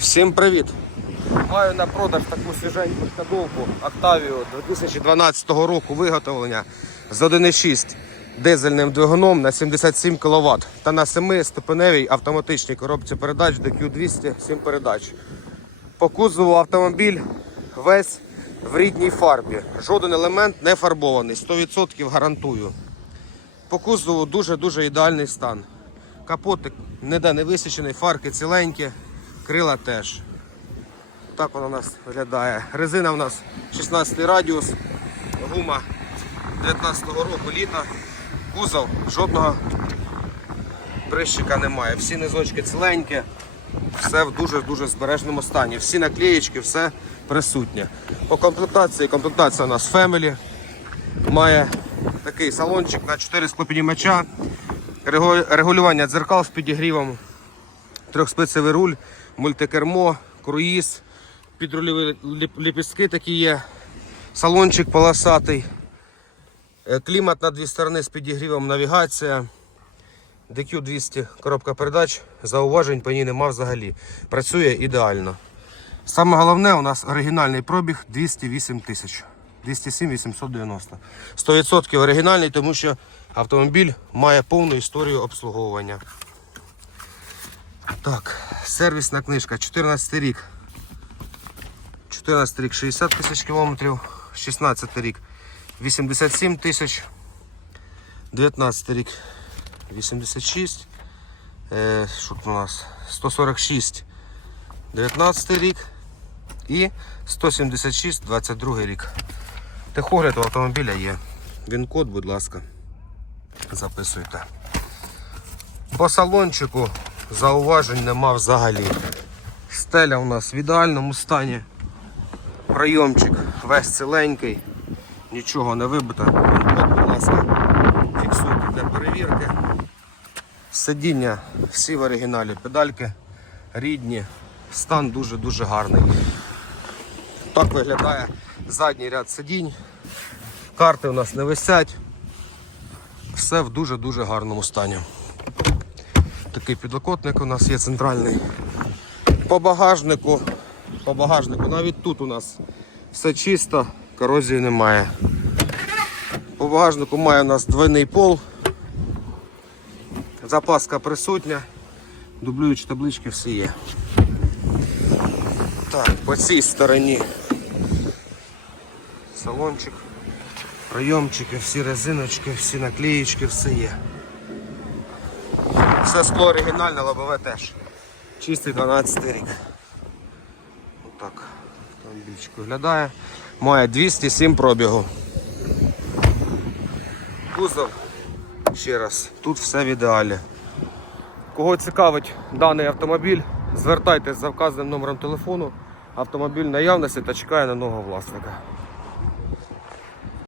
Всім привіт! Маю на продаж таку свіженьку шкадовку Octavio 2012 року виготовлення з 1.6 дизельним двигуном на 77 кВт та на 7-ступеневій автоматичній коробці передач DQ200 7 передач. По кузову автомобіль весь в рідній фарбі. Жоден елемент не фарбований, 100% гарантую. По кузову дуже-дуже ідеальний стан. Капотик ніде не висічений, фарки ціленькі, крила теж. Так воно у нас виглядає. Резина у нас 16 радіус, гума 19 року літа, кузов, жодного прищика немає. Всі низочки ціленькі, все в дуже-дуже збережному стані. Всі наклеєчки, все присутнє. По комплектації, комплектація у нас Family. Має такий салончик на 4 склопідіймача, регу- регулювання дзеркал з підігрівом, трьохспицевий руль, мультикермо, круїз, підрульові ліп- ліпістки такі є, салончик полосатий, е, клімат на дві сторони з підігрівом, навігація. DQ200 коробка передач, зауважень по ній нема взагалі. Працює ідеально. Саме головне у нас оригінальний пробіг 208 тисяч. 207 890. 100% оригінальний, тому що автомобіль має повну історію обслуговування. Так, сервісна книжка, 14 рік. 14 рік 60 тисяч кілометрів, 16 рік 87 тисяч, 19 рік 86. Е, що у нас? 146 19 рік і 176 22 рік. Техогляд у автомобіля є. Він код, будь ласка, записуйте. По салончику зауважень нема взагалі. Стеля у нас в ідеальному стані. Прийомчик весь ціленький, нічого не вибито. Будь ласка, фіксуйте для перевірки. Сидіння всі в оригіналі, педальки рідні, стан дуже-дуже гарний. Так виглядає задній ряд сидінь. Карти у нас не висять. Все в дуже-дуже гарному стані. Такий підлокотник у нас є центральний. По багажнику, по багажнику, навіть тут у нас все чисто, корозії немає. По багажнику має у нас двойний пол. Запаска присутня, дублюючі таблички всі є. Так, по цій стороні салончик, прийомчики, всі резиночки, всі наклеїчки, все є. Все скло оригінальне, лобове теж. Чистий 12 рік. Отак автомобільчик виглядає. Має 207 пробігу. Кузов. Ще раз, тут все в ідеалі. Кого цікавить даний автомобіль, звертайтесь за вказаним номером телефону. Автомобіль наявності та чекає на нового власника.